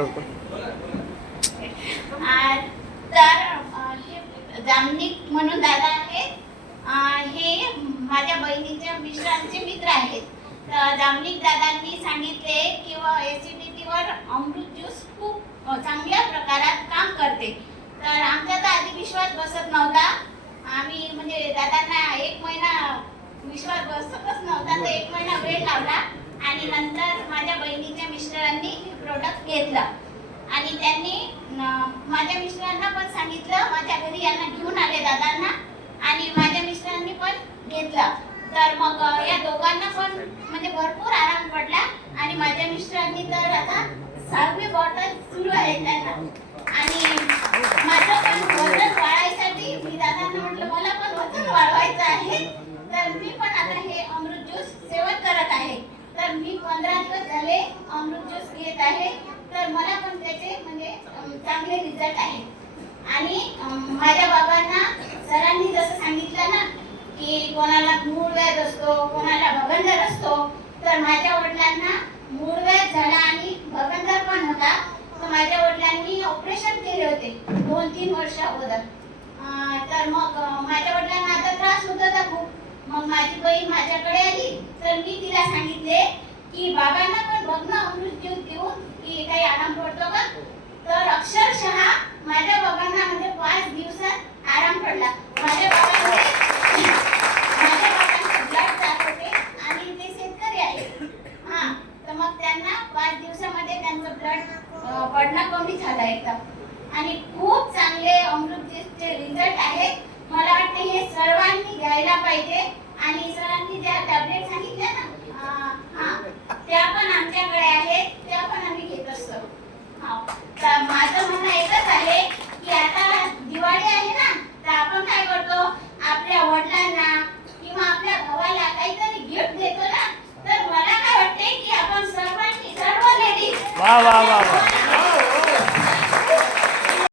हे जामनिक म्हणून दादा आहेत. हे माझ्या बहिणीच्या मिस्टरांचे मित्र आहेत. तर जामनिक दादांनी सांगितले की एसिडिटीवर अमृत ज्यूस खूप चांगल्या प्रकारात काम करते. तर आमचा तर आधी विश्वास बसत नव्हता. आम्ही म्हणजे दादांना 1 महिना विश्वास बसतच नव्हता. तर 1 महिना वेळ लावला आणि नंतर माझ्या बहिणीच्या मिस्टरांनी हे प्रोडक्ट घेतलं आणि त्यांनी माझ्या मिस्टरांना पण सांगितलं. माझ्या घरी यांना घेऊन आले दादांना आणि माझ्या मिस्टरांनी पण घेतलं. तर मग या दोघांना पण म्हणजे भरपूर आराम पडला आणि माझ्या मिस्टरांनी तर आता 6वी बॉटल सुरू आहे त्यांना. आणि माझं पण वजन वाढायसाठी मी दादांना म्हटलं मला पण वजन वाढवायचं आहे. तर मी पण आता हे अमृत ज्यूस सेवन करत आहे. तर मी 15 दिवस झाले अमृत ज्यूस घेत आहे. तर मला पण त्याचे म्हणजे चांगले रिझल्ट आहेत. आणि माझ्या बाबांना सरांनी जसं सांगितलं ना की कोणाला मूळव्याध असतो, कोणाला भगंदर असतो. तर माझ्या वडिलांना मूळव्याध झाला आणि भगंदर पण होता. तर माझ्या वडिलांनी ऑपरेशन केले होते 2-3 वर्ष अगोदर. तर मग माझ्या वडिलांना आता त्रास होत होता खूप. मग माझी बहीण माझ्याकडे आली. तर मी तिला सांगितले की बाबांना पण बघ ना अमृत ज्यूस देऊन की काही आराम पडतो का. तर अक्षरशः माझ्या बाबांना म्हणजे 5 दिवसात आराम पडला. माझ्या बाबांचे ब्लड जात होते आणि ते शेतकरी आहेत. तर मग त्यांना 5 दिवसामध्ये त्यांचं ब्लड पडणं कमी झालं एकदम. आणि खूप चांगले अमृत ज्यूसचे रिझल्ट आहेत. मला वाटते हे सर्वांनी घ्यायला पाहिजे. आणि सरांनी ज्या टॅबलेट सांगितल्या ना त्या पण आमच्याकडे आहेत. त्या पण आम्ही घेत असतो. तर माझं म्हणणं एकच आहे की आता दिवाळी आहे ना. तर आपण काय करतो आपल्या वडिलांना किंवा आपल्या भावाला काहीतरी गिफ्ट देतो ना. तर मला काय वाटते की आपण सर्व लेडीज